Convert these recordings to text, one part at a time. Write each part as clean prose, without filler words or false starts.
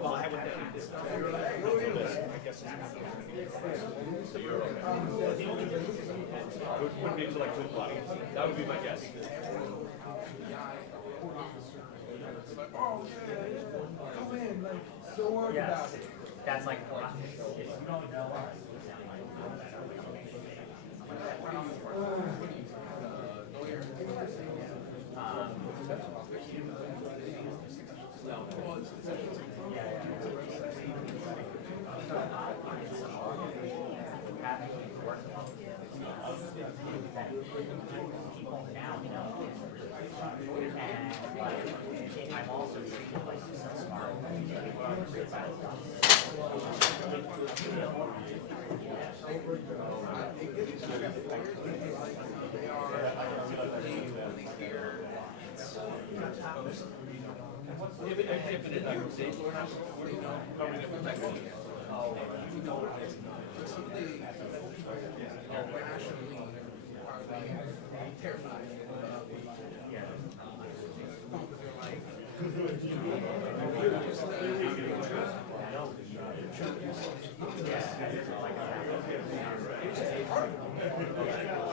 Well, I would think this. I guess. So you're. Would be until like 2 o'clock. That would be my guess. Come in, like, don't worry about it. That's like, if you don't know. I'm also treated like so smart. If it is like stage or not, covering it with technology. Terrified.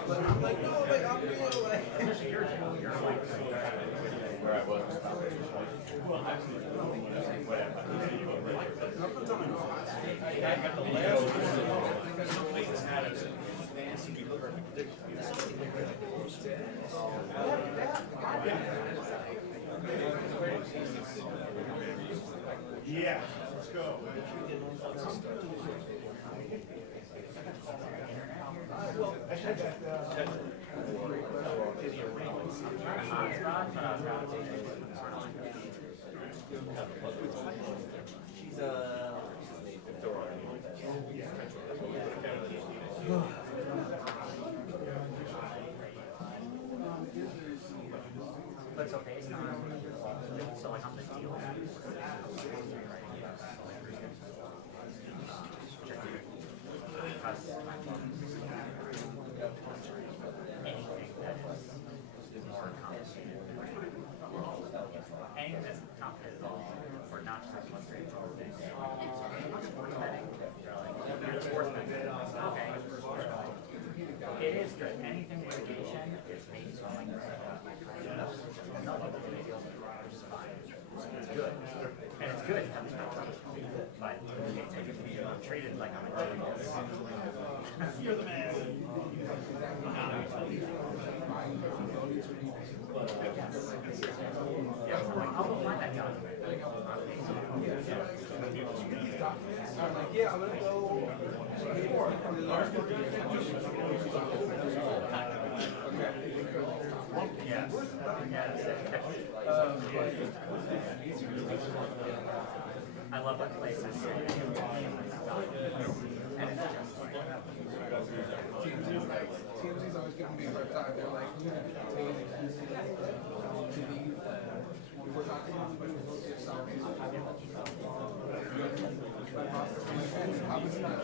But I'm like, no, like, I'm real, like. Where I was. Yeah, let's go. She's but it's okay, it's not so like on the deal. Anything that is more complicated. Anything that's complicated at all, for not just like one straightforward thing. Sports betting, you're like, sports betting, okay. It is good. Anything litigation is maybe something which is fine. It's good. And it's good. But I'm treated like I'm a genius. You're the man. Yeah, I'm like, I'll go find that document. I'm like, yeah, I'm gonna go. Yes. I love what places say. And it's just like, TMZ's always giving me a hard time. They're like, you have to take to be, we're not going to do yourself. I was not.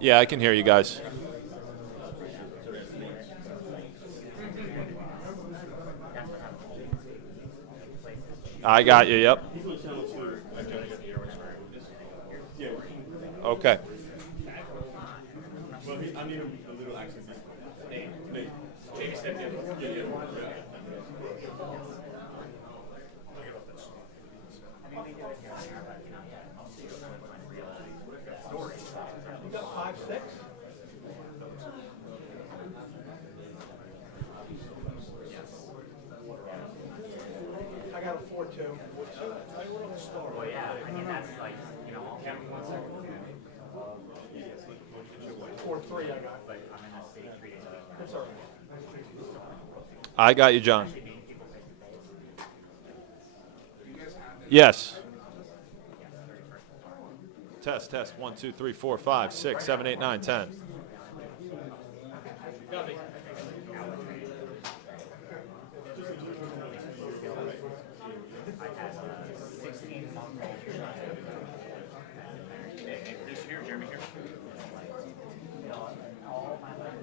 Yeah, I can hear you guys. I got you, yep. Okay. I need a little accent. Jamie stepped in. Yeah. You got 5'6"? I got a 4'2". well, yeah. that's like, you know, I'll count one second. Or 3 I got. But I'm in the state 3 days a week. That's all right. I got you, John. Meeting people face to face. Yes. Test. 1, 2, 3, 4, 5, 6, 7, 8, 9, 10. Copy. I had a 16-month-old. This here, Jeremy here. All my life.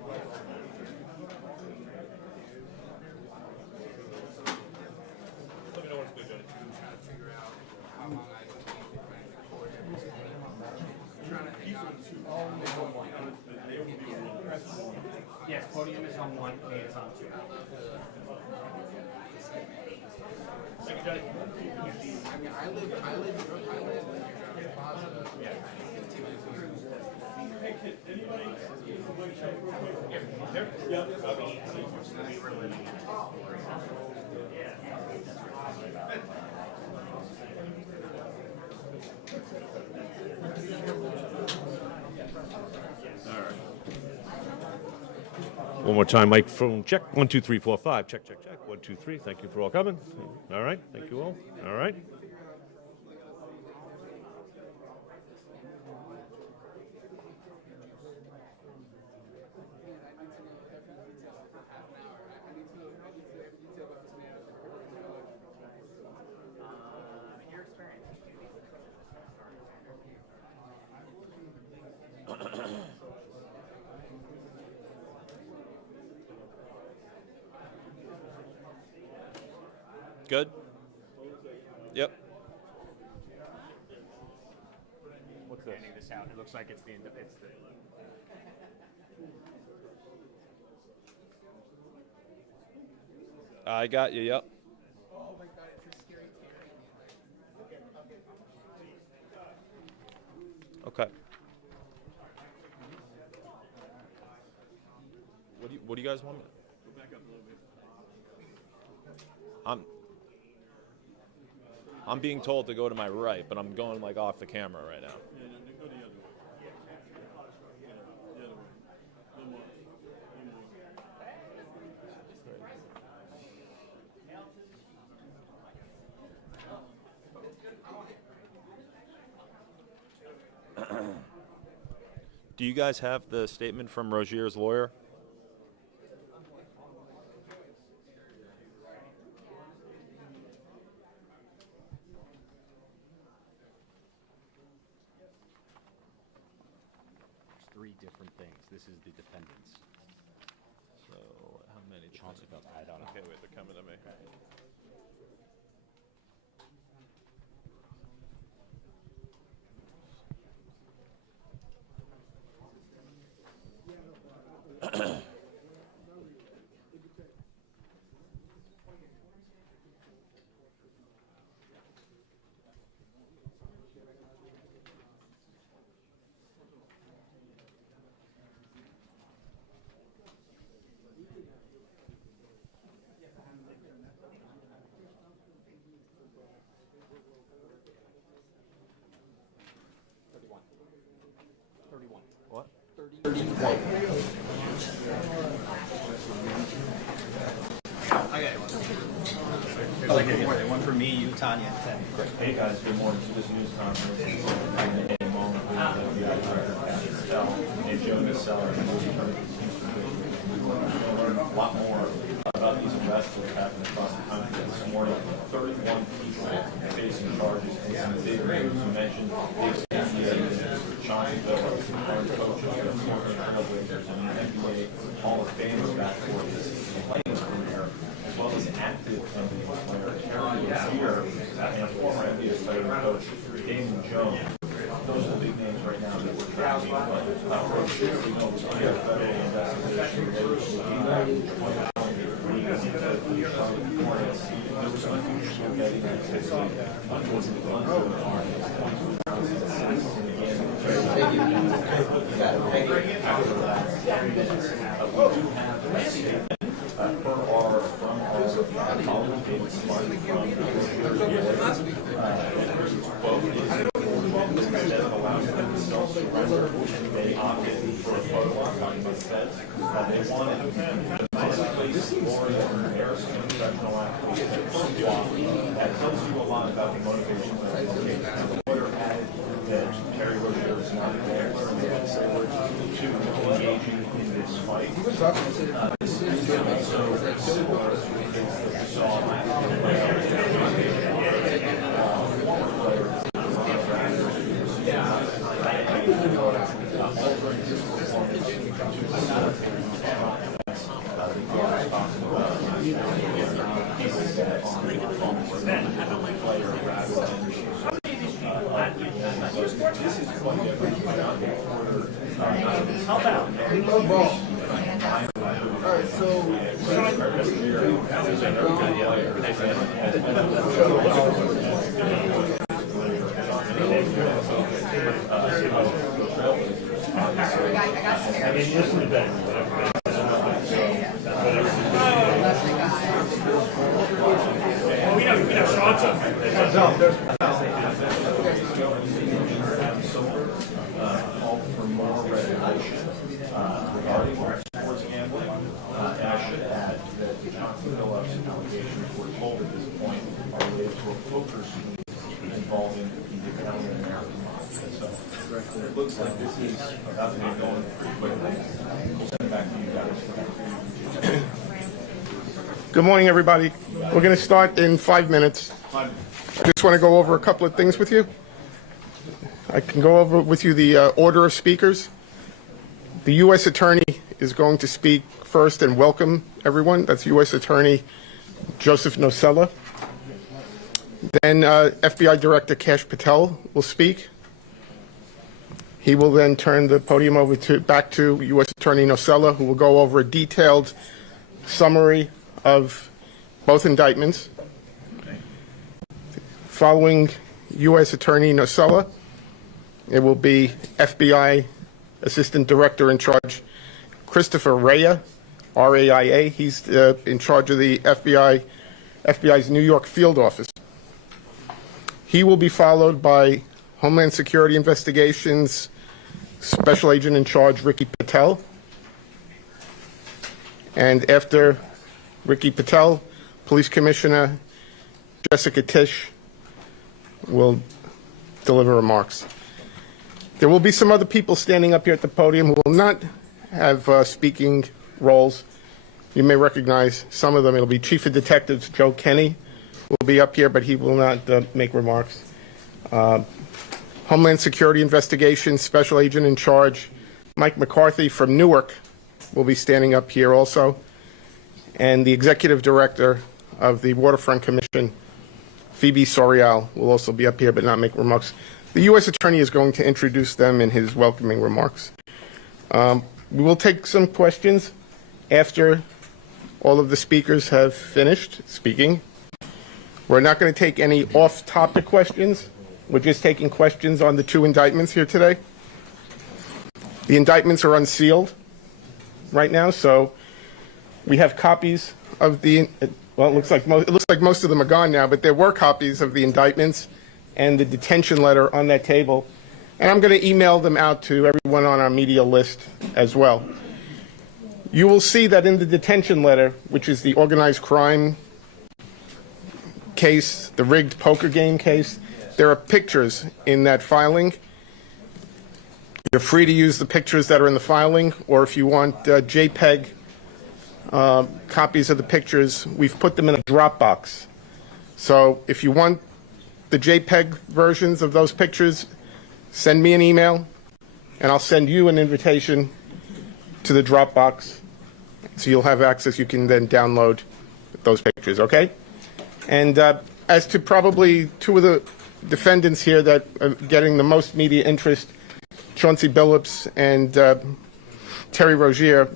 Let me know when it's good, Johnny. Trying to figure out how long I can keep it right before every stream. Trying to hang on to all the Yes, podium is on 1, A is on 2. Thank you, Johnny. I mean, I live in Plaza. 15 minutes away. Yeah. We were living in a One more time, microphone check. 1, 2, 3, 4, 5. Check. 1, 2, 3. Thank you for all coming. All right. Thank you all. All right. your experience. Good? Yep. What's this? This out. It looks like it's the I got you, yep. Oh my god, it's a scary theory. Okay. What do you guys want? Go back up a little bit. I'm being told to go to my right, but I'm going like off the camera right now. Yeah, no, go the other way. Yeah, the other way. A little more. Do you guys have the statement from Rogier's lawyer? Three different things. This is the defendants. So how many? Chauncey Bell, I don't know. Okay, wait, they're coming to me. What? One for me, you, Tanya, 10. Hey guys, good morning to this news conference. I'm in a moment with Director Kash Patel and Joseph Nocella. We're going to learn a lot more about these arrests that happened across the country this morning. 31 people facing charges in some big names. You mentioned the NBA, Chauncey Billups, current coach of the Portland Trailblazers, and the NBA Hall of Famer backcourt. This is the playing career, as well as active NBA player Terry Rozier and former NBA player and coach Damon Jones. Those are the big names right now that we're tracking. Rozier, we know, was under a federal investigation related to the Charlotte Hornets. There was some unusual betting activity. Unfortunately, unknown parties. 2006 after that, we do have a statement from our colleague David Smart from quote is they opted for a photo op on the feds. They wanted to place Florida in comparison to professional athletes. That tells you a lot about the motivation of the location. The lawyer added that Terry Rozier was not a gambler and they had to engaging in this fight. This is also similar to the case that we saw for more regulation regarding sports gambling. And I should add that the Jonathan Phillips allegations we're told at this point are related to a poker scheme involving the Italian American mafia. So it looks like this is about to be going pretty quickly. We'll send it back to you guys. Good morning, everybody. We're going to start in 5 minutes. I just want to go over a couple of things with you. I can go over with you the order of speakers. The U.S. Attorney is going to speak first and welcome everyone. That's U.S. Attorney Joseph Nocella. Then FBI Director Kash Patel will speak. He will then turn the podium over back to U.S. Attorney Nocella, who will go over a detailed summary of both indictments. Following U.S. Attorney Nocella, it will be FBI Assistant Director in Charge Christopher Raya, R-A-I-A. He's in charge of the FBI's New York field office. He will be followed by Homeland Security Investigations Special Agent in Charge Ricky Patel. And after Ricky Patel, Police Commissioner Jessica Tisch will deliver remarks. There will be some other people standing up here at the podium who will not have speaking roles. You may recognize some of them. It'll be Chief of Detectives Joe Kenny will be up here, but he will not make remarks. Homeland Security Investigations Special Agent in Charge Mike McCarthy from Newark will be standing up here also. And the Executive Director of the Waterfront Commission, Phoebe Sorial, will also be up here but not make remarks. The U.S. Attorney is going to introduce them in his welcoming remarks. We will take some questions after all of the speakers have finished speaking. We're not going to take any off-topic questions. We're just taking questions on the two indictments here today. The indictments are unsealed right now, so we have copies of the, well, it looks like most of them are gone now, but there were copies of the indictments and the detention letter on that table. And I'm going to email them out to everyone on our media list as well. You will see that in the detention letter, which is the organized crime case, the rigged poker game case, there are pictures in that filing. You're free to use the pictures that are in the filing, or if you want JPEG copies of the pictures, we've put them in a Dropbox. So if you want the JPEG versions of those pictures, send me an email, and I'll send you an invitation to the Dropbox, so you'll have access. You can then download those pictures, okay? And as to probably two of the defendants here that are getting the most media interest, Chauncey Billups and Terry Rozier,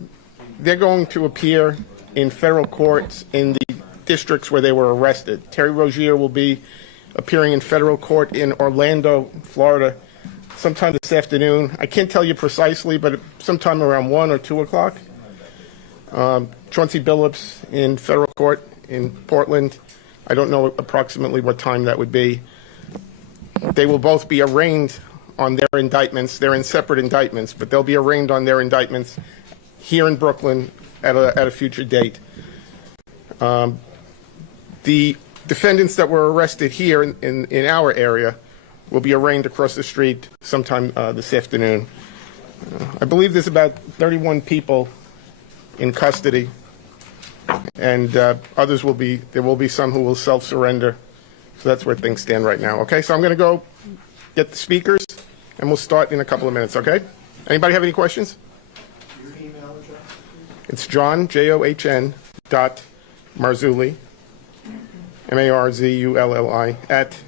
they're going to appear in federal courts in the districts where they were arrested. Terry Rozier will be appearing in federal court in Orlando, Florida, sometime this afternoon. I can't tell you precisely, but sometime around 1 or 2 o'clock. Chauncey Billups in federal court in Portland. I don't know approximately what time that would be. They will both be arraigned on their indictments. They're in separate indictments, but they'll be arraigned on their indictments here in Brooklyn at a future date. The defendants that were arrested here in our area will be arraigned across the street sometime this afternoon. I believe there's about 31 people in custody, and there will be some who will self-surrender. So that's where things stand right now. Okay, so I'm going to go get the speakers, and we'll start in a couple of minutes, okay? Anybody have any questions? Your email address? It's John, John, Marzulli, Marzulli, at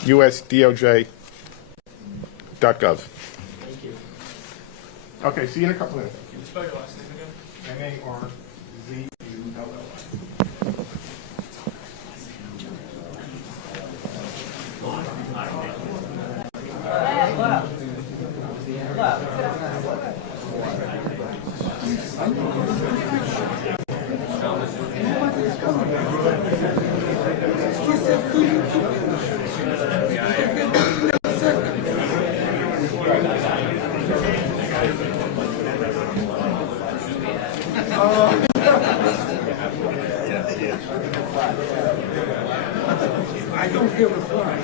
usdoj.gov. Thank you. Okay, see you in a couple of minutes. Can you spell your last name again? Marzulli. I don't hear the fly.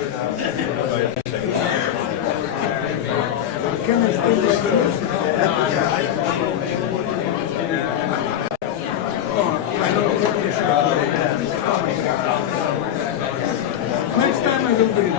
Can I stay like this? I don't hear the fly. Next time I will bring it.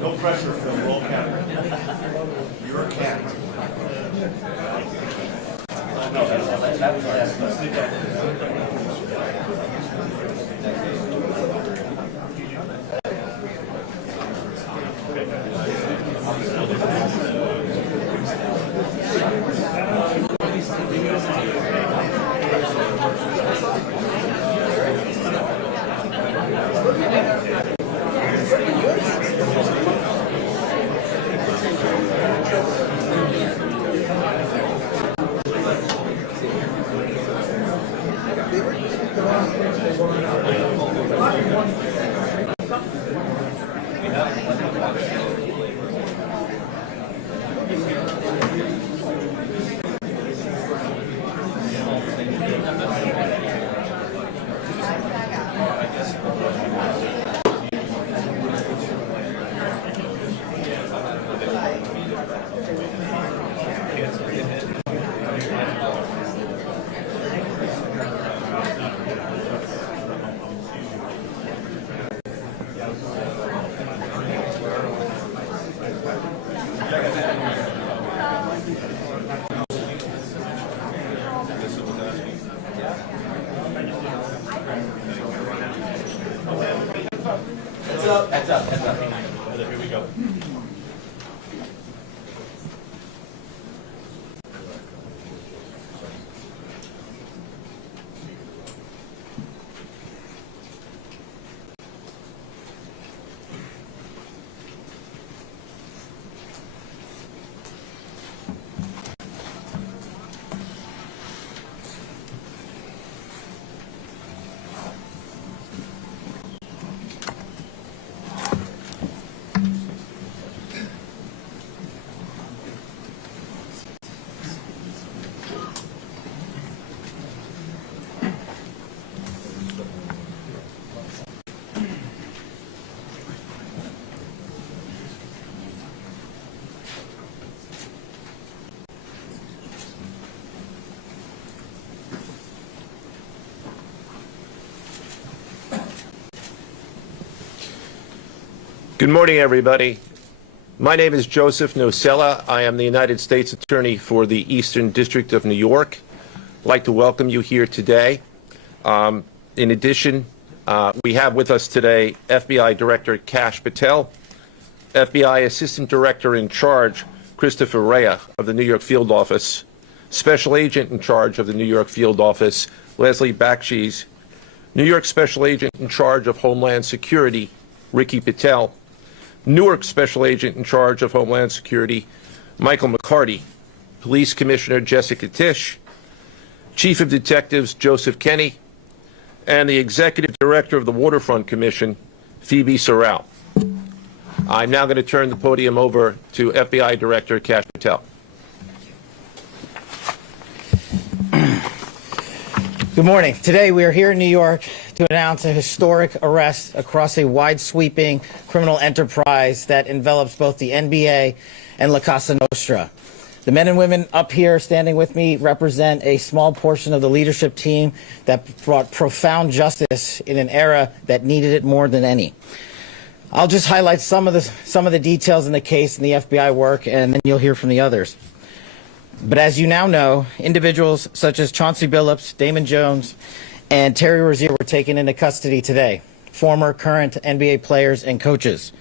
No pressure, Phil. Roll camera. You're a cat. No, that was last. Let's leave that. go. Good morning, everybody. My name is Joseph Nocella. I am the United States Attorney for the Eastern District of New York. I'd like to welcome you here today. In addition, we have with us today FBI Director Kash Patel, FBI Assistant Director in Charge Christopher Rea of the New York Field Office, Special Agent in Charge of the New York Field Office Leslie Bakshi's, New York Special Agent in Charge of Homeland Security Ricky Patel, Newark Special Agent in Charge of Homeland Security Michael McCarty, Police Commissioner Jessica Tisch, Chief of Detectives Joseph Kenny, and the Executive Director of the Waterfront Commission, Phoebe Sorrell. I'm now going to turn the podium over to FBI Director Kash Patel. Good morning. Today we are here in New York to announce a historic arrest across a wide-sweeping criminal enterprise that envelops both the NBA and La Casa Nostra. The men and women up here standing with me represent a small portion of the leadership team that brought profound justice in an era that needed it more than any. I'll just highlight some of the details in the case and the FBI work, and then you'll hear from the others. But as you now know, individuals such as Chauncey Billups, Damon Jones, and Terry Rozier were taken into custody today, former, current NBA players and coaches.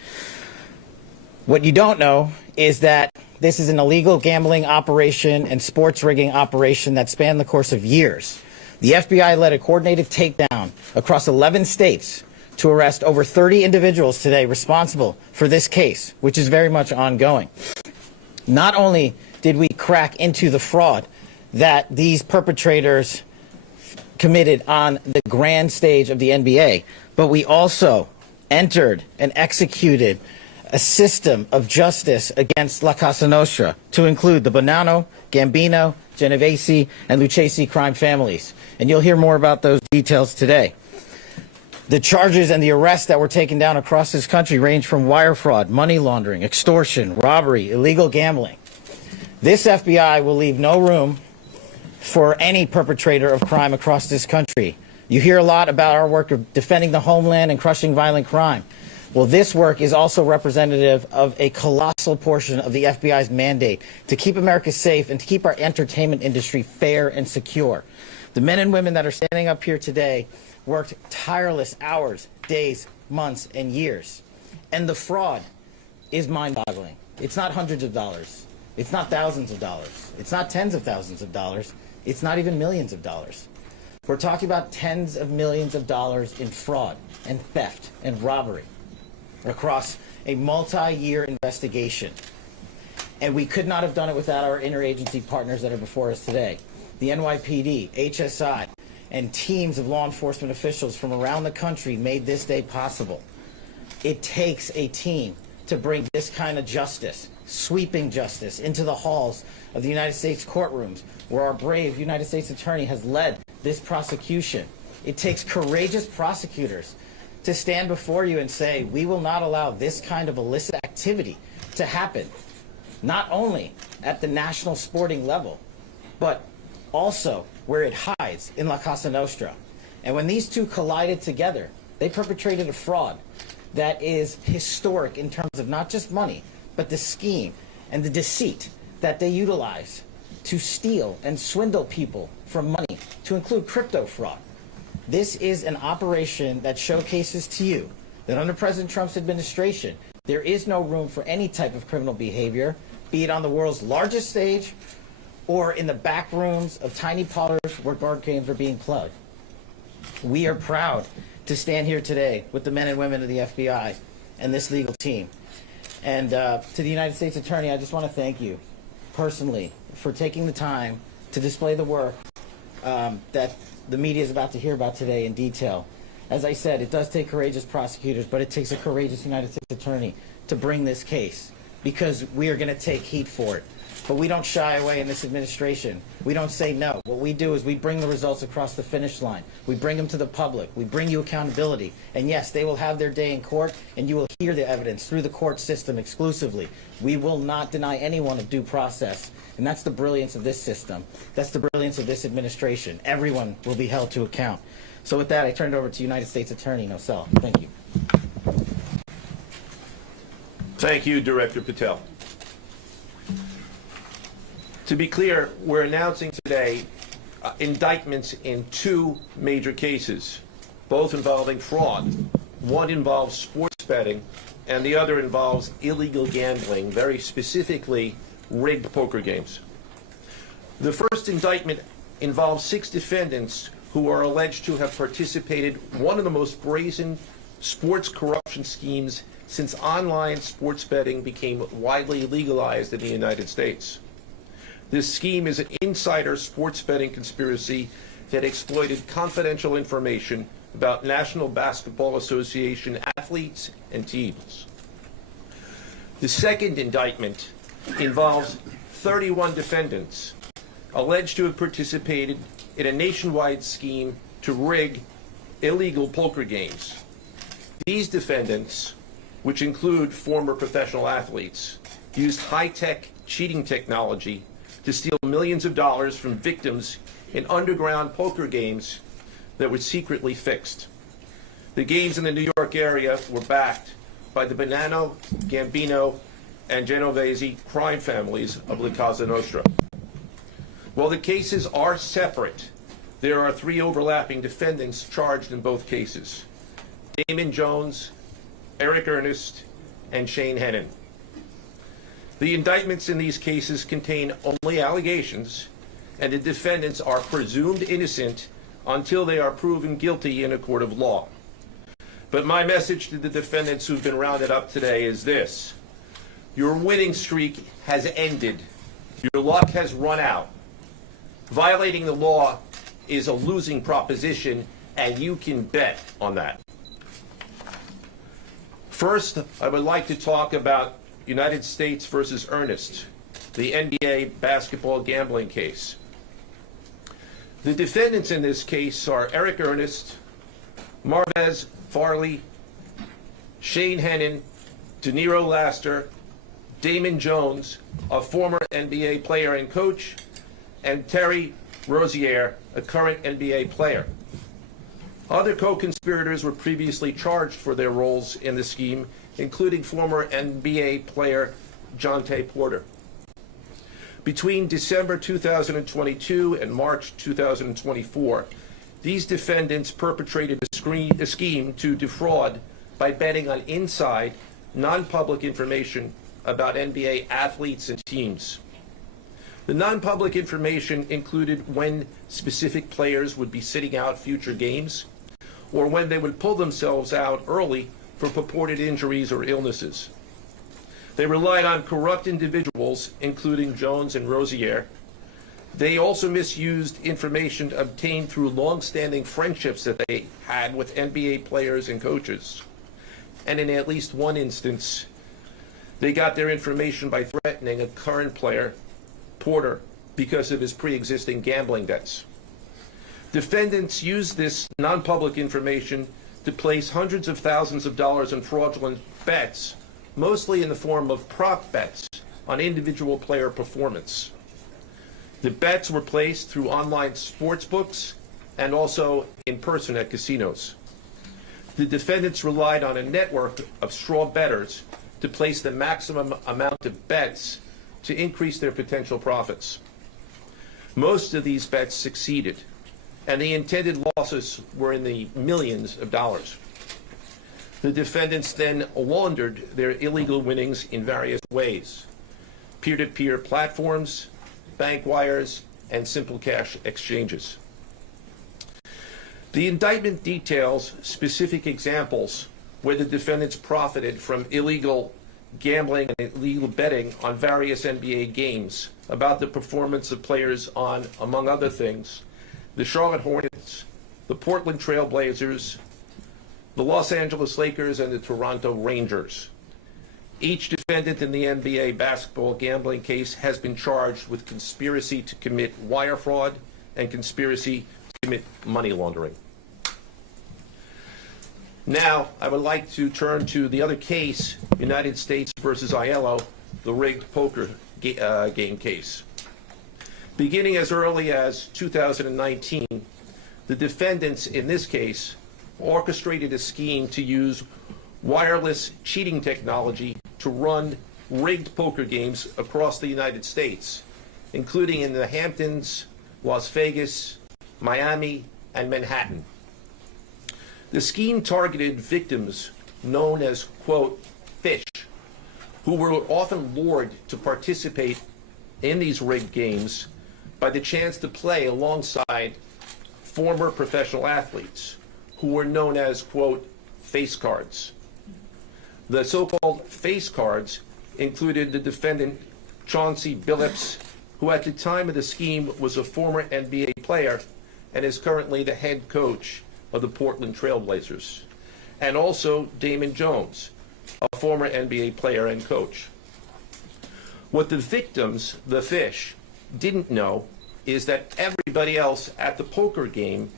What you don't know is that this is an illegal gambling operation and sports rigging operation that spanned the course of years. The FBI led a coordinated takedown across 11 states to arrest over 30 individuals today responsible for this case, which is very much ongoing. Not only did we crack into the fraud that these perpetrators committed on the grand stage of the NBA, but we also entered and executed a system of justice against La Casa Nostra to include the Bonanno, Gambino, Genovese, and Lucchese crime families. And you'll hear more about those details today. The charges and the arrests that were taken down across this country range from wire fraud, money laundering, extortion, robbery, illegal gambling. This FBI will leave no room for any perpetrator of crime across this country. You hear a lot about our work of defending the homeland and crushing violent crime. Well, this work is also representative of a colossal portion of the FBI's mandate to keep America safe and to keep our entertainment industry fair and secure. The men and women that are standing up here today worked tireless hours, days, months, and years. And the fraud is mind-boggling. It's not hundreds of dollars. It's not thousands of dollars. It's not tens of thousands of dollars. It's not even millions of dollars. We're talking about tens of millions of dollars in fraud and theft and robbery across a multi-year investigation. And we could not have done it without our interagency partners that are before us today. The NYPD, HSI, and teams of law enforcement officials from around the country made this day possible. It takes a team to bring this kind of justice, sweeping justice, into the halls of the United States courtrooms, where our brave United States Attorney has led this prosecution. It takes courageous prosecutors to stand before you and say, we will not allow this kind of illicit activity to happen, not only at the national sporting level, but also where it hides in La Casa Nostra. And when these two collided together, they perpetrated a fraud that is historic in terms of not just money, but the scheme and the deceit that they utilize to steal and swindle people from money, to include crypto fraud. This is an operation that showcases to you that under President Trump's administration, There is no room for any type of criminal behavior, be it on the world's largest stage or in the back rooms of tiny parlors where board games are being played. We are proud to stand here today with the men and women of the FBI and this legal team. And to the United States Attorney, I just want to thank you personally for taking the time to display the work that the media is about to hear about today in detail. As I said, it does take courageous prosecutors, but it takes a courageous United States Attorney to bring this case, because we are going to take heat for it. But we don't shy away in this administration. We don't say no. What we do is we bring the results across the finish line. We bring them to the public. We bring you accountability. And yes, they will have their day in court, and you will hear the evidence through the court system exclusively. We will not deny anyone a due process. And that's the brilliance of this system. That's the brilliance of this administration. Everyone will be held to account. So with that, I turn it over to United States Attorney Nocella. Thank you. Thank you, Director Patel. To be clear, we're announcing today indictments in two major cases, both involving fraud. One involves sports betting, and the other involves illegal gambling, very specifically rigged poker games. The first indictment involves 6 defendants who are alleged to have participated in one of the most brazen sports corruption schemes since online sports betting became widely legalized in the United States. This scheme is an insider sports betting conspiracy that exploited confidential information about National Basketball Association athletes and teams. The second indictment involves 31 defendants alleged to have participated in a nationwide scheme to rig illegal poker games. These defendants, which include former professional athletes, used high-tech cheating technology to steal millions of dollars from victims in underground poker games that were secretly fixed. The games in the New York area were backed by the Bonanno, Gambino, and Genovese crime families of La Cosa Nostra. While the cases are separate, there are 3 overlapping defendants charged in both cases: Damon Jones, Eric Ernest, and Shane Hennon. The indictments in these cases contain only allegations, and the defendants are presumed innocent until they are proven guilty in a court of law. But my message to the defendants who've been rounded up today is this: your winning streak has ended. Your luck has run out. Violating the law is a losing proposition, and you can bet on that. First, I would like to talk about United States versus Ernest, the NBA basketball gambling case. The defendants in this case are Eric Ernest, Marvez Farley, Shane Hennon, De Niro Laster, Damon Jones, a former NBA player and coach, and Terry Rozier, a current NBA player. Other co-conspirators were previously charged for their roles in the scheme, including former NBA player Jonte Porter. Between December 2022 and March 2024, these defendants perpetrated a scheme to defraud by betting on inside, non-public information about NBA athletes and teams. The non-public information included when specific players would be sitting out future games, or when they would pull themselves out early for purported injuries or illnesses. They relied on corrupt individuals, including Jones and Rozier. They also misused information obtained through long-standing friendships that they had with NBA players and coaches. And in at least one instance, they got their information by threatening a current player, Porter, because of his pre-existing gambling debts. Defendants used this non-public information to place hundreds of thousands of dollars in fraudulent bets, mostly in the form of prop bets on individual player performance. The bets were placed through online sports books and also in person at casinos. The defendants relied on a network of straw bettors to place the maximum amount of bets to increase their potential profits. Most of these bets succeeded, and the intended losses were in the millions of dollars. The defendants then laundered their illegal winnings in various ways: peer-to-peer platforms, bank wires, and simple cash exchanges. The indictment details specific examples where the defendants profited from illegal gambling and illegal betting on various NBA games about the performance of players on, among other things, the Charlotte Hornets, the Portland Trail Blazers, the Los Angeles Lakers, and the Toronto Rangers. Each defendant in the NBA basketball gambling case has been charged with conspiracy to commit wire fraud and conspiracy to commit money laundering. Now, I would like to turn to the other case, United States versus Aiello, the rigged poker game case. Beginning as early as 2019, the defendants in this case orchestrated a scheme to use wireless cheating technology to run rigged poker games across the United States, including in the Hamptons, Las Vegas, Miami, and Manhattan. The scheme targeted victims known as, quote, fish, who were often lured to participate in these rigged games by the chance to play alongside former professional athletes, who were known as, quote, face cards. The so-called face cards included the defendant Chauncey Billups, who at the time of the scheme was a former NBA player and is currently the head coach of the Portland Trail Blazers, and also Damon Jones, a former NBA player and coach. What the victims, the fish, didn't know is that everybody else at the poker game,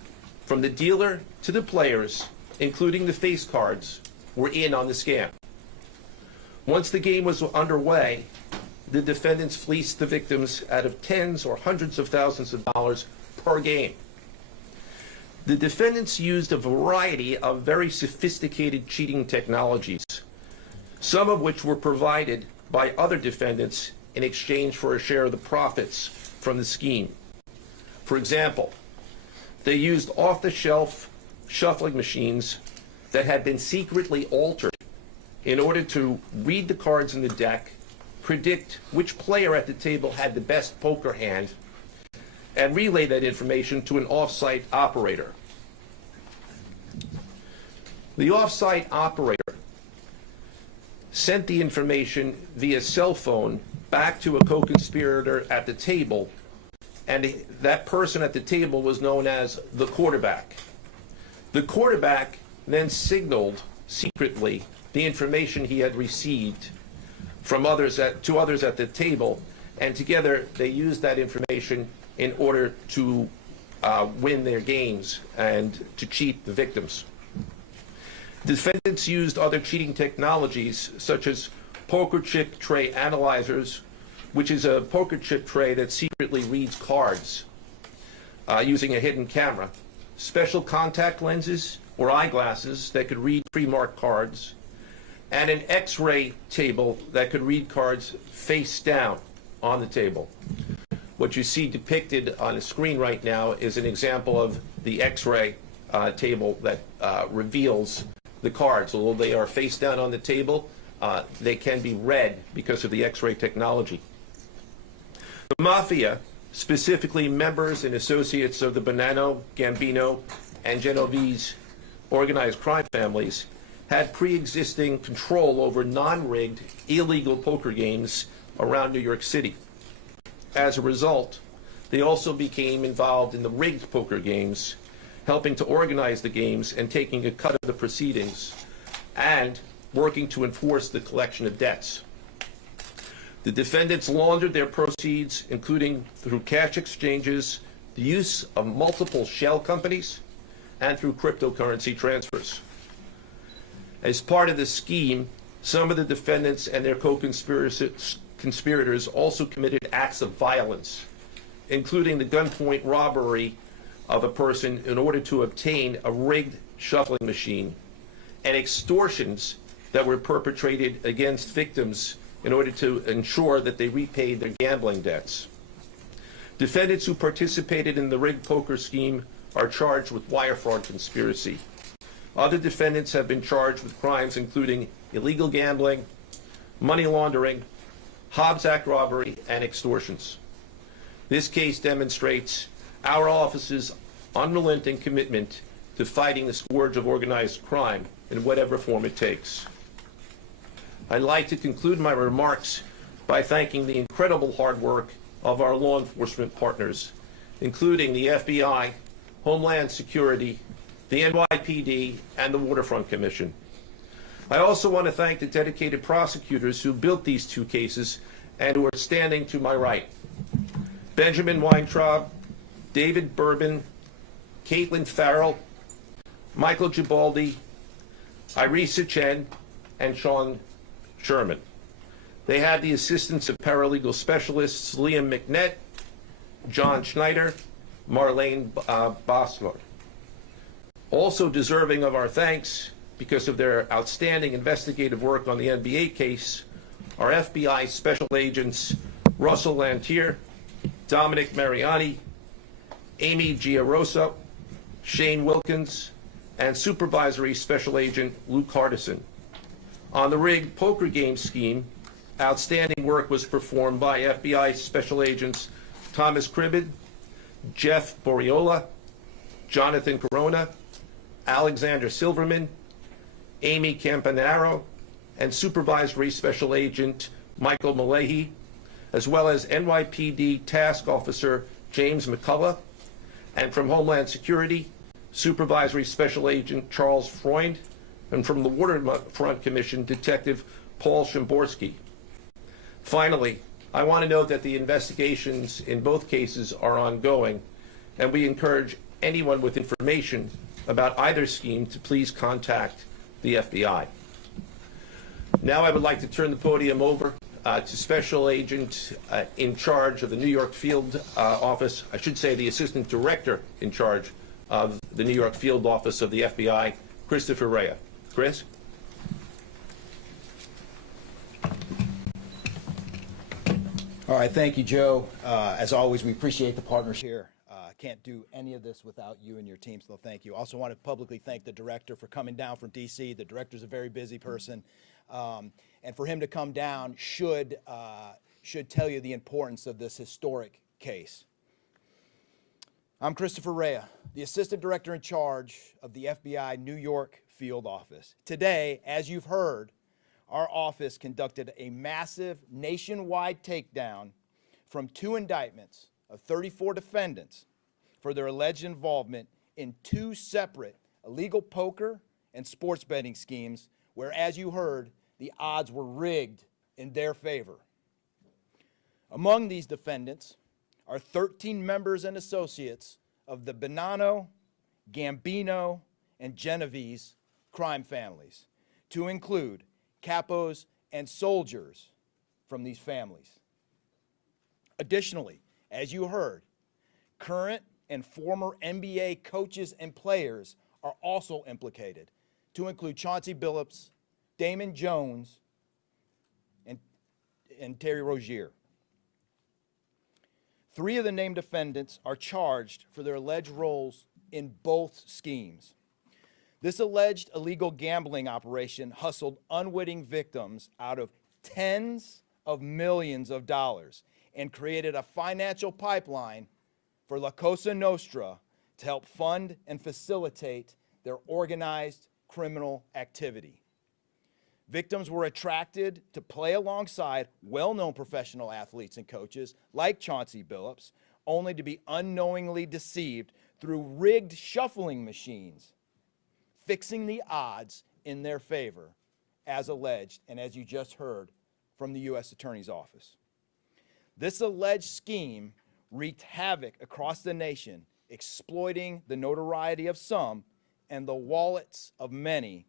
from the dealer to the players, including the face cards, were in on the scam. Once the game was underway, the defendants fleeced the victims out of tens or hundreds of thousands of dollars per game. The defendants used a variety of very sophisticated cheating technologies, some of which were provided by other defendants in exchange for a share of the profits from the scheme. For example, they used off-the-shelf shuffling machines that had been secretly altered in order to read the cards in the deck, predict which player at the table had the best poker hand, and relay that information to an off-site operator. The off-site operator sent the information via cell phone back to a co-conspirator at the table, and that person at the table was known as the quarterback. The quarterback then signaled secretly the information he had received from others to others at the table, and together they used that information in order to win their games and to cheat the victims. Defendants used other cheating technologies such as poker chip tray analyzers, which is a poker chip tray that secretly reads cards using a hidden camera, special contact lenses or eyeglasses that could read pre-marked cards, and an X-ray table that could read cards face down on the table. What you see depicted on the screen right now is an example of the X-ray table that reveals the cards. Although they are face down on the table, they can be read because of the X-ray technology. The Mafia, specifically members and associates of the Bonanno, Gambino, and Genovese organized crime families, had pre-existing control over non-rigged, illegal poker games around New York City. As a result, they also became involved in the rigged poker games, helping to organize the games and taking a cut of the proceedings, and working to enforce the collection of debts. The defendants laundered their proceeds, including through cash exchanges, the use of multiple shell companies, and through cryptocurrency transfers. As part of the scheme, some of the defendants and their co-conspirators also committed acts of violence, including the gunpoint robbery of a person in order to obtain a rigged shuffling machine, and extortions that were perpetrated against victims in order to ensure that they repaid their gambling debts. Defendants who participated in the rigged poker scheme are charged with wire fraud conspiracy. Other defendants have been charged with crimes including illegal gambling, money laundering, Hobbs Act robbery, and extortions. This case demonstrates our office's unrelenting commitment to fighting the scourge of organized crime in whatever form it takes. I'd like to conclude my remarks by thanking the incredible hard work of our law enforcement partners, including the FBI, Homeland Security, the NYPD, and the Waterfront Commission. I also want to thank the dedicated prosecutors who built these two cases and who are standing to my right. Benjamin Weintraub, David Bourbon, Caitlin Farrell, Michael Gibaldi, Irisa Chen, and Sean Sherman. They had the assistance of paralegal specialists Liam McNett, John Schneider, Marlene Bosler. Also deserving of our thanks because of their outstanding investigative work on the NBA case are FBI Special Agents Russell Lantier, Dominic Mariani, Amy Giarosa, Shane Wilkins, and Supervisory Special Agent Luke Hardison. On the rigged poker game scheme, outstanding work was performed by FBI Special Agents Thomas Cribbin, Jeff Boriola, Jonathan Corona, Alexander Silverman, Amy Campanaro, and Supervisory Special Agent Michael Malahi, as well as NYPD Task Officer James McCullough, and from Homeland Security, Supervisory Special Agent Charles Freund, and from the Waterfront Commission, Detective Paul Shimborski. Finally, I want to note that the investigations in both cases are ongoing, and we encourage anyone with information about either scheme to please contact the FBI. Now I would like to turn the podium over to Special Agent in charge of the New York Field Office, I should say the Assistant Director in charge of the New York Field Office of the FBI, Christopher Rea. Chris? All right, thank you, Joe. As always, we appreciate the partners here. Can't do any of this without you and your team, so thank you. Also want to publicly thank the director for coming down from D.C. The director's a very busy person, and for him to come down should tell you the importance of this historic case. I'm Christopher Rea, the Assistant Director in charge of the FBI New York Field Office. Today, as you've heard, our office conducted a massive nationwide takedown from 2 indictments of 34 defendants for their alleged involvement in 2 separate illegal poker and sports betting schemes where, as you heard, the odds were rigged in their favor. Among these defendants are 13 members and associates of the Bonanno, Gambino, and Genovese crime families, to include capos and soldiers from these families. Additionally, as you heard, current and former NBA coaches and players are also implicated, to include Chauncey Billups, Damon Jones, and Terry Rozier. 3 of the named defendants are charged for their alleged roles in both schemes. This alleged illegal gambling operation hustled unwitting victims out of tens of millions of dollars and created a financial pipeline for La Cosa Nostra to help fund and facilitate their organized criminal activity. Victims were attracted to play alongside well-known professional athletes and coaches like Chauncey Billups, only to be unknowingly deceived through rigged shuffling machines, fixing the odds in their favor, as alleged and as you just heard from the U.S. Attorney's Office. This alleged scheme wreaked havoc across the nation, exploiting the notoriety of some and the wallets of many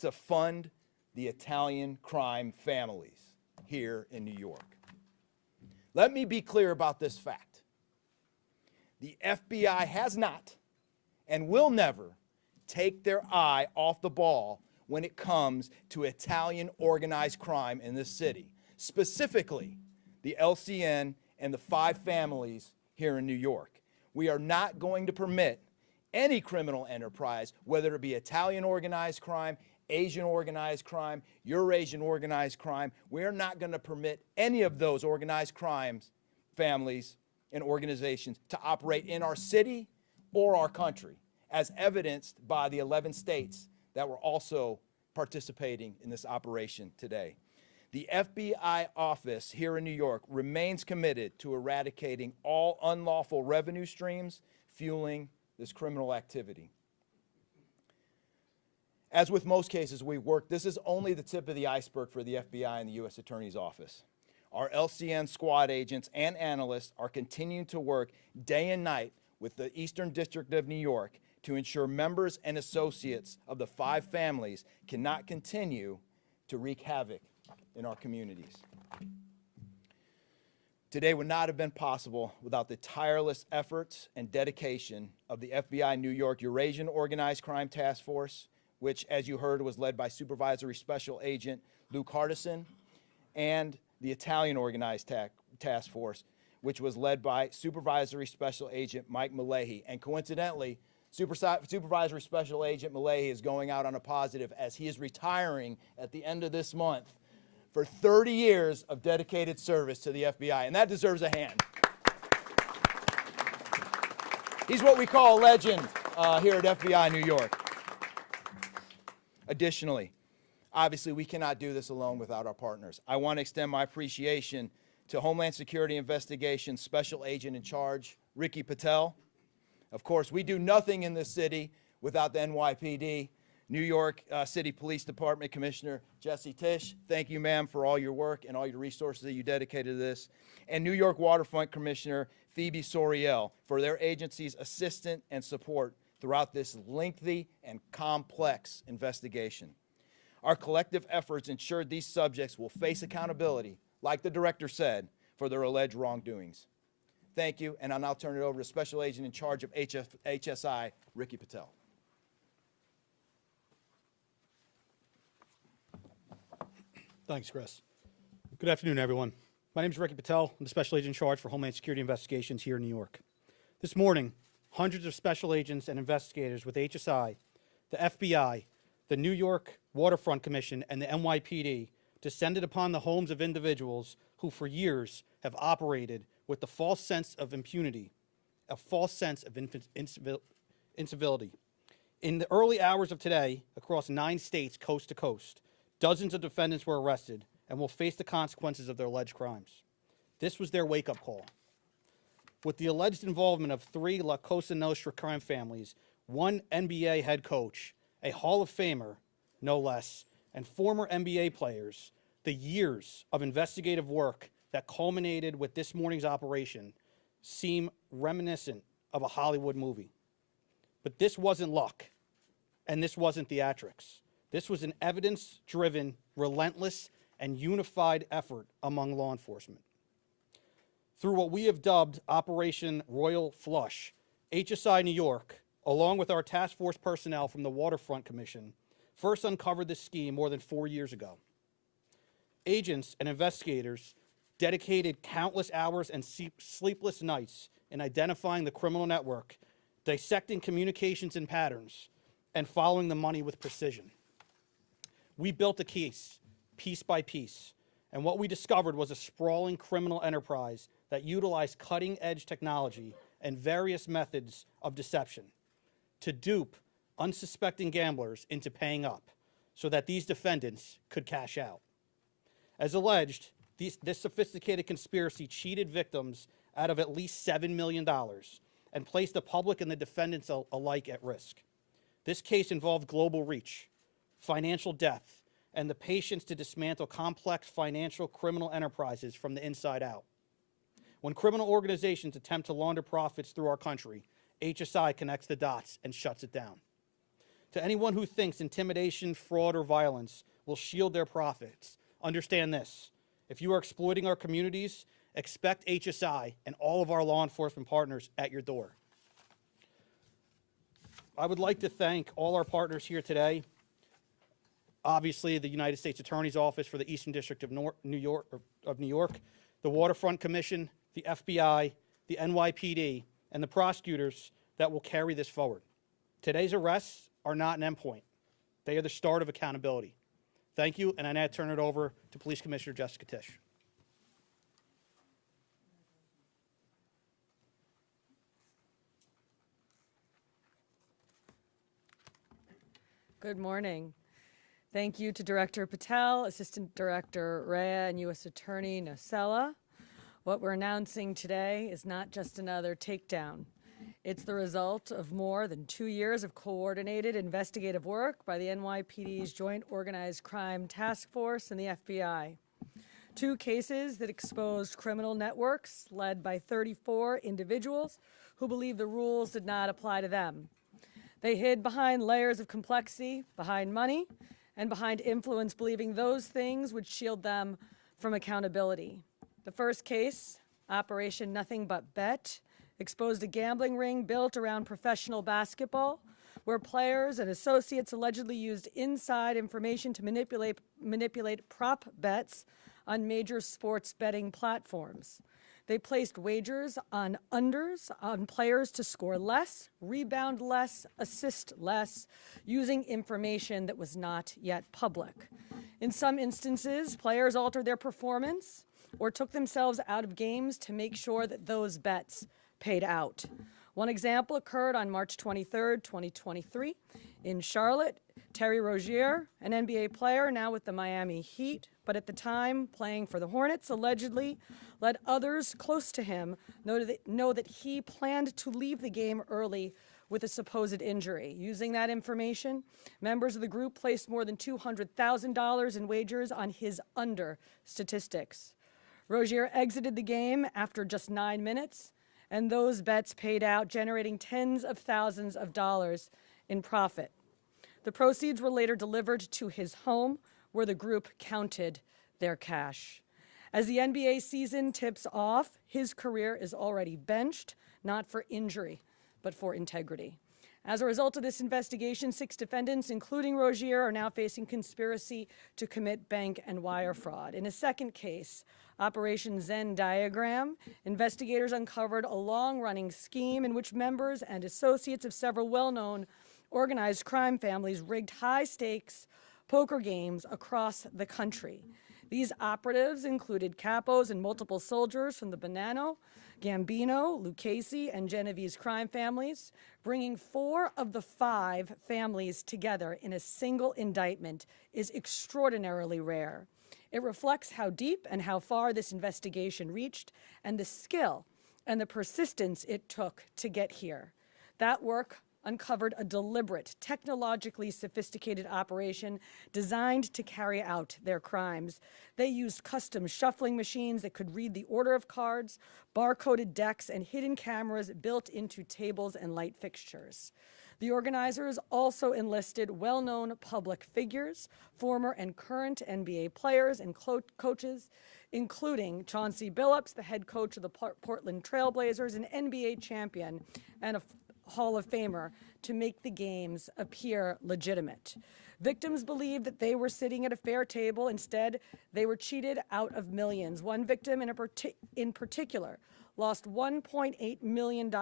to fund the Italian crime families here in New York. Let me be clear about this fact. The FBI has not and will never take their eye off the ball when it comes to Italian organized crime in this city, specifically the LCN and the 5 families here in New York. We are not going to permit any criminal enterprise, whether it be Italian organized crime, Asian organized crime, Eurasian organized crime. We're not going to permit any of those organized crimes, families, and organizations to operate in our city or our country, as evidenced by the 11 states that were also participating in this operation today. The FBI office here in New York remains committed to eradicating all unlawful revenue streams fueling this criminal activity. As with most cases we work, this is only the tip of the iceberg for the FBI and the U.S. Attorney's Office. Our LCN squad agents and analysts are continuing to work day and night with the Eastern District of New York to ensure members and associates of the 5 families cannot continue to wreak havoc in our communities. Today would not have been possible without the tireless efforts and dedication of the FBI New York Eurasian Organized Crime Task Force, which, as you heard, was led by Supervisory Special Agent Luke Hardison, and the Italian Organized Task Force, which was led by Supervisory Special Agent Mike Malahi. And coincidentally, Supervisory Special Agent Malahi is going out on a positive as he is retiring at the end of this month for 30 years of dedicated service to the FBI, and that deserves a hand. He's what we call a legend here at FBI New York. Additionally, obviously, we cannot do this alone without our partners. I want to extend my appreciation to Homeland Security Investigations Special Agent in Charge, Ricky Patel. Of course, we do nothing in this city without the NYPD. New York City Police Department Commissioner Jesse Tisch, thank you, ma'am, for all your work and all your resources that you dedicated to this. And New York Waterfront Commissioner Phoebe Soriel for their agency's assistance and support throughout this lengthy and complex investigation. Our collective efforts ensured these subjects will face accountability, like the director said, for their alleged wrongdoings. Thank you, and I'll now turn it over to Special Agent in Charge of HSI, Ricky Patel. Thanks, Chris. Good afternoon, everyone. My name is Ricky Patel. I'm the Special Agent in Charge for Homeland Security Investigations here in New York. This morning, hundreds of special agents and investigators with HSI, the FBI, the New York Waterfront Commission, and the NYPD descended upon the homes of individuals who for years have operated with the false sense of impunity, a false sense of incivility. In the early hours of today, across 9 states, coast to coast, dozens of defendants were arrested and will face the consequences of their alleged crimes. This was their wake-up call. With the alleged involvement of 3 La Cosa Nostra crime families, 1 NBA head coach, a Hall of Famer, no less, and former NBA players, the years of investigative work that culminated with this morning's operation seem reminiscent of a Hollywood movie. But this wasn't luck, and this wasn't theatrics. This was an evidence-driven, relentless, and unified effort among law enforcement. Through what we have dubbed Operation Royal Flush, HSI New York, along with our task force personnel from the Waterfront Commission, first uncovered this scheme more than 4 years ago. Agents and investigators dedicated countless hours and sleepless nights in identifying the criminal network, dissecting communications and patterns, and following the money with precision. We built a case, piece by piece, and what we discovered was a sprawling criminal enterprise that utilized cutting-edge technology and various methods of deception to dupe unsuspecting gamblers into paying up so that these defendants could cash out. As alleged, this sophisticated conspiracy cheated victims out of at least $7 million and placed the public and the defendants alike at risk. This case involved global reach, financial depth, and the patience to dismantle complex financial criminal enterprises from the inside out. When criminal organizations attempt to launder profits through our country, HSI connects the dots and shuts it down. To anyone who thinks intimidation, fraud, or violence will shield their profits, understand this. If you are exploiting our communities, expect HSI and all of our law enforcement partners at your door. I would like to thank all our partners here today. Obviously, the United States Attorney's Office for the Eastern District of New York, the Waterfront Commission, the FBI, the NYPD, and the prosecutors that will carry this forward. Today's arrests are not an endpoint. They are the start of accountability. Thank you, and I now turn it over to Police Commissioner Jessica Tisch. Good morning. Thank you to Director Patel, Assistant Director Rea, and U.S. Attorney Nocella. What we're announcing today is not just another takedown. It's the result of more than 2 years of coordinated investigative work by the NYPD's Joint Organized Crime Task Force and the FBI. 2 cases that exposed criminal networks led by 34 individuals who believed the rules did not apply to them. They hid behind layers of complexity, behind money, and behind influence, believing those things would shield them from accountability. The first case, Operation Nothing But Bet, exposed a gambling ring built around professional basketball, where players and associates allegedly used inside information to manipulate prop bets on major sports betting platforms. They placed wagers on unders on players to score less, rebound less, assist less, using information that was not yet public. In some instances, players altered their performance or took themselves out of games to make sure that those bets paid out. One example occurred on March 23rd, 2023 in Charlotte. Terry Rozier, an NBA player now with the Miami Heat, but at the time playing for the Hornets, allegedly let others close to him know that he planned to leave the game early with a supposed injury. Using that information, members of the group placed more than $200,000 in wagers on his under statistics. Rozier exited the game after just 9 minutes, and those bets paid out, generating tens of thousands of dollars in profit. The proceeds were later delivered to his home, where the group counted their cash. As the NBA season tips off, his career is already benched, not for injury, but for integrity. As a result of this investigation, 6 defendants, including Rozier, are now facing conspiracy to commit bank and wire fraud. In a second case, Operation Zen Diagram, investigators uncovered a long-running scheme in which members and associates of several well-known organized crime families rigged high-stakes poker games across the country. These operatives included capos and multiple soldiers from the Bonanno, Gambino, Lucchese, and Genovese crime families. Bringing 4 of the 5 families together in a single indictment is extraordinarily rare. It reflects how deep and how far this investigation reached, and the skill and the persistence it took to get here. That work uncovered a deliberate, technologically sophisticated operation designed to carry out their crimes. They used custom shuffling machines that could read the order of cards, barcoded decks, and hidden cameras built into tables and light fixtures. The organizers also enlisted well-known public figures, former and current NBA players and coaches, including Chauncey Billups, the head coach of the Portland Trail Blazers, an NBA champion and a Hall of Famer, to make the games appear legitimate. Victims believed that they were sitting at a fair table. Instead, they were cheated out of millions. One victim in particular lost $1.8 million.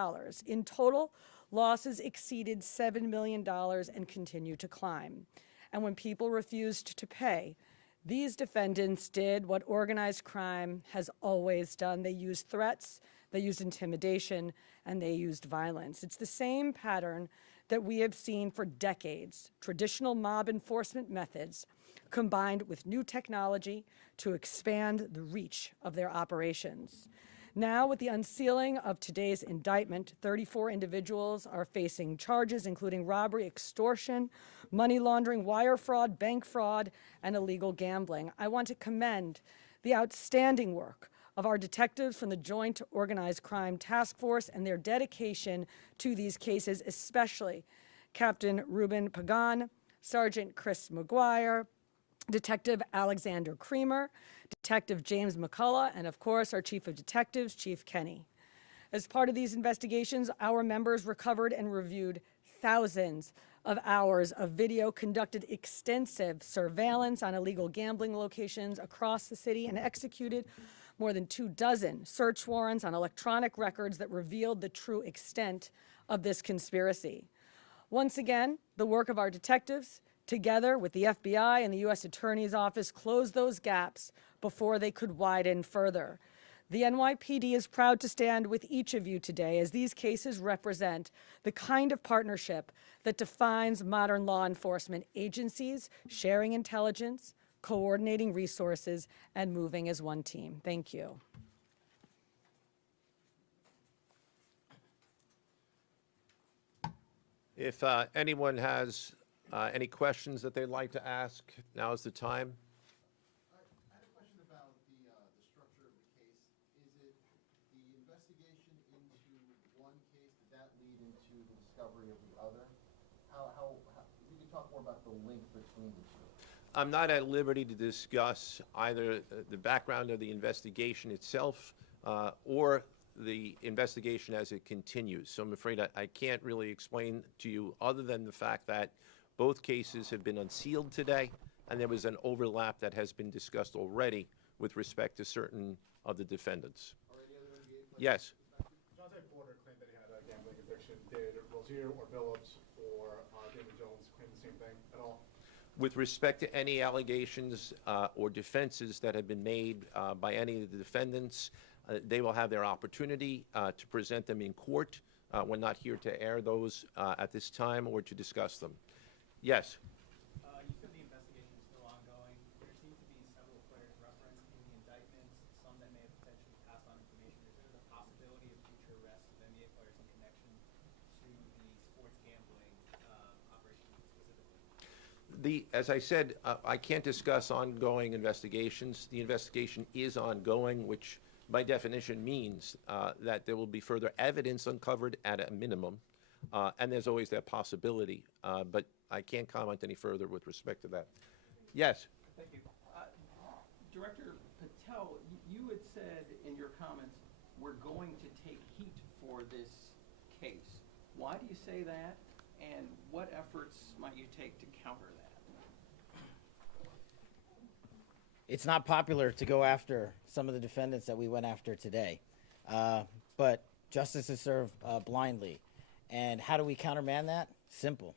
In total, losses exceeded $7 million and continue to climb. And when people refused to pay, these defendants did what organized crime has always done. They used threats, they used intimidation, and they used violence. It's the same pattern that we have seen for decades: traditional mob enforcement methods combined with new technology to expand the reach of their operations. Now, with the unsealing of today's indictment, 34 individuals are facing charges including robbery, extortion, money laundering, wire fraud, bank fraud, and illegal gambling. I want to commend the outstanding work of our detectives from the Joint Organized Crime Task Force and their dedication to these cases, especially Captain Ruben Pagan, Sergeant Chris McGuire, Detective Alexander Creamer, Detective James McCullough, and of course our Chief of Detectives, Chief Kenny. As part of these investigations, our members recovered and reviewed thousands of hours of video, conducted extensive surveillance on illegal gambling locations across the city, and executed more than 24 search warrants on electronic records that revealed the true extent of this conspiracy. Once again, the work of our detectives, together with the FBI and the U.S. Attorney's Office, closed those gaps before they could widen further. The NYPD is proud to stand with each of you today, as these cases represent the kind of partnership that defines modern law enforcement agencies, sharing intelligence, coordinating resources, and moving as one team. Thank you. If anyone has any questions that they'd like to ask, now is the time. I had a question about the structure of the case. Is it the investigation into one case, did that lead into the discovery of the other? If you could talk more about the link between the two. I'm not at liberty to discuss either the background of the investigation itself or the investigation as it continues. So I'm afraid I can't really explain to you other than the fact that both cases have been unsealed today, and there was an overlap that has been discussed already with respect to certain of the defendants. Yes. Jonte Porter claimed that he had a gambling addiction. Did Rozier or Billups or David Jones claim the same thing at all? With respect to any allegations or defenses that have been made by any of the defendants, they will have their opportunity to present them in court. We're not here to air those at this time or to discuss them. Yes? You said the investigation is still ongoing. There seem to be several players referenced in the indictments, some that may have potentially passed on information. Is there the possibility of future arrests of NBA players in connection to the sports gambling operation specifically? As I said, I can't discuss ongoing investigations. The investigation is ongoing, which by definition means that there will be further evidence uncovered at a minimum, and there's always that possibility, but I can't comment any further with respect to that. Yes? Thank you. Director Patel, you had said in your comments, we're going to take heat for this case. Why do you say that, and what efforts might you take to counter that? It's not popular to go after some of the defendants that we went after today, but justice is served blindly. And how do we countermand that? Simple.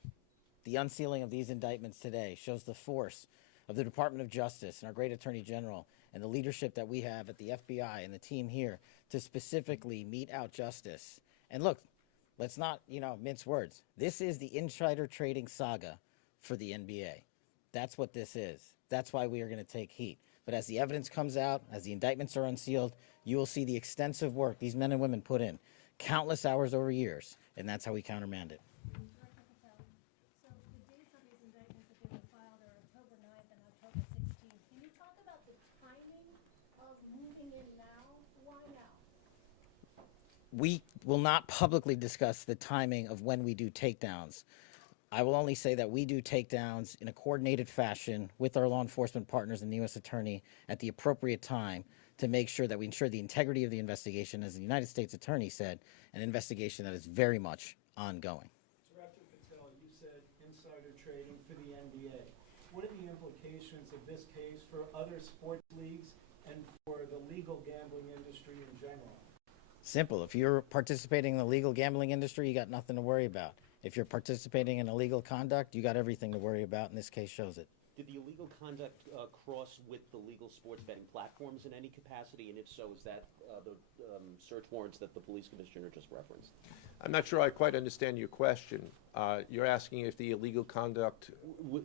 The unsealing of these indictments today shows the force of the Department of Justice and our great Attorney General and the leadership that we have at the FBI and the team here to specifically mete out justice. And look, let's not, mince words. This is the insider trading saga for the NBA. That's what this is. That's why we are going to take heat. But as the evidence comes out, as the indictments are unsealed, you will see the extensive work these men and women put in, countless hours over years, and that's how we countermand it. Director Patel, so the dates on these indictments that they were filed are October 9th and October 16th. Can you talk about the timing of moving in now? Why now? We will not publicly discuss the timing of when we do takedowns. I will only say that we do takedowns in a coordinated fashion with our law enforcement partners and the U.S. Attorney at the appropriate time to make sure that we ensure the integrity of the investigation, as the United States Attorney said, an investigation that is very much ongoing. Director Patel, you said insider trading for the NBA. What are the implications of this case for other sports leagues and for the legal gambling industry in general? Simple. If you're participating in the legal gambling industry, you got nothing to worry about. If you're participating in illegal conduct, you got everything to worry about, and this case shows it. Did the illegal conduct cross with the legal sports betting platforms in any capacity? And if so, is that the search warrants that the police commissioner just referenced? I'm not sure I quite understand your question. You're asking if the illegal conduct...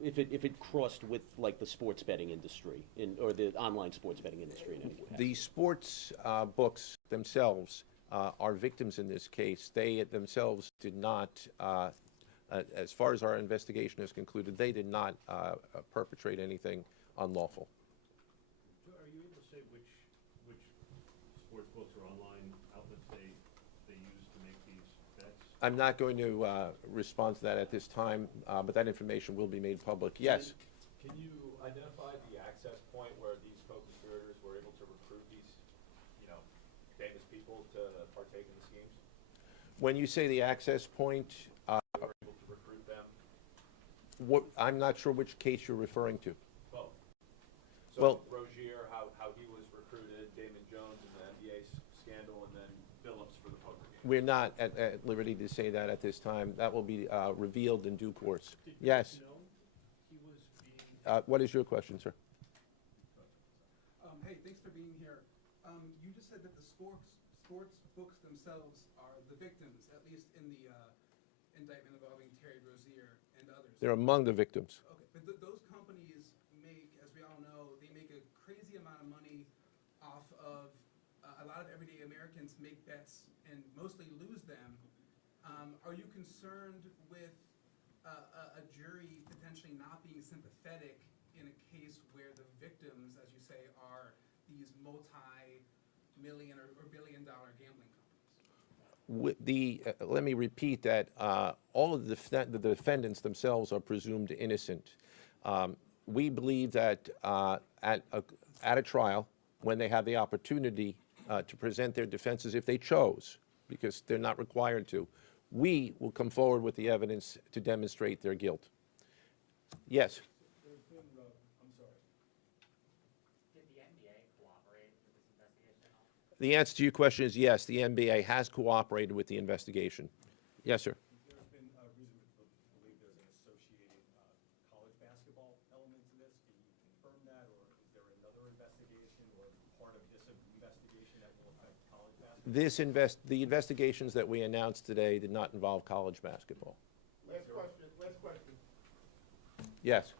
If it crossed with, like, the sports betting industry, or the online sports betting industry in any capacity? The sports books themselves are victims in this case. They themselves did not, as far as our investigation is concluded, they did not perpetrate anything unlawful. Are you able to say which sports books or online outlets they use to make these bets? I'm not going to respond to that at this time, but that information will be made public. Yes? Can you identify the access point where these co-conspirators were able to recruit these, famous people to partake in the schemes? When you say the access point, Were able to recruit them? I'm not sure which case you're referring to. Both. So Well, Rozier, how he was recruited, Damon Jones in the NBA scandal, and then Billups for the poker game. We're not at liberty to say that at this time. That will be revealed in due course. Yes. What is your question, sir? Hey, thanks for being here. You just said that the sports books themselves are the victims, at least in the indictment involving Terry Rozier and others. They're among the victims. Okay, but those companies make, as we all know, they make a crazy amount of money off of a lot of everyday Americans make bets and mostly lose them. Are you concerned with a jury potentially not being sympathetic in a case where the victims, as you say, are these multi-million or billion-dollar gambling companies? Let me repeat that all of the defendants themselves are presumed innocent. We believe that at a trial, when they have the opportunity to present their defenses, if they chose, because they're not required to, we will come forward with the evidence to demonstrate their guilt. Yes. Did the NBA cooperate with this investigation at all? The answer to your question is yes, the NBA has cooperated with the investigation. Yes, sir. There's been a reason to believe there's an associated college basketball element to this. Can you confirm that, or is there another investigation or part of this investigation that will affect college basketball? The investigations that we announced today did not involve college basketball. Last question. Yes.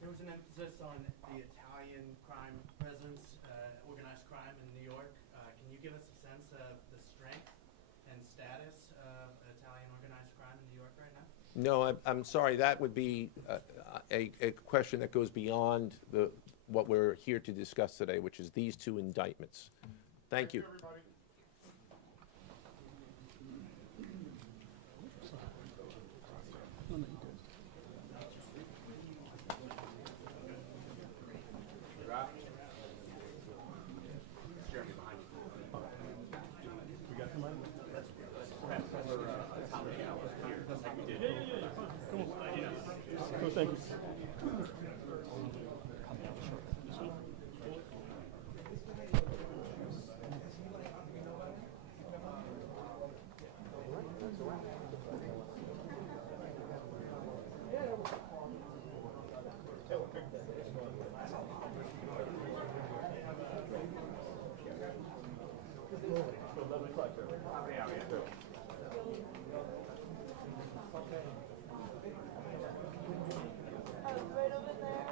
There was an emphasis on the Italian crime presence, organized crime in New York. Can you give us a sense of the strength and status of Italian organized crime in New York right now? No, I'm sorry. That would be a question that goes beyond what we're here to discuss today, which is these two indictments. Thank you. Everybody. Thank you. Right over there.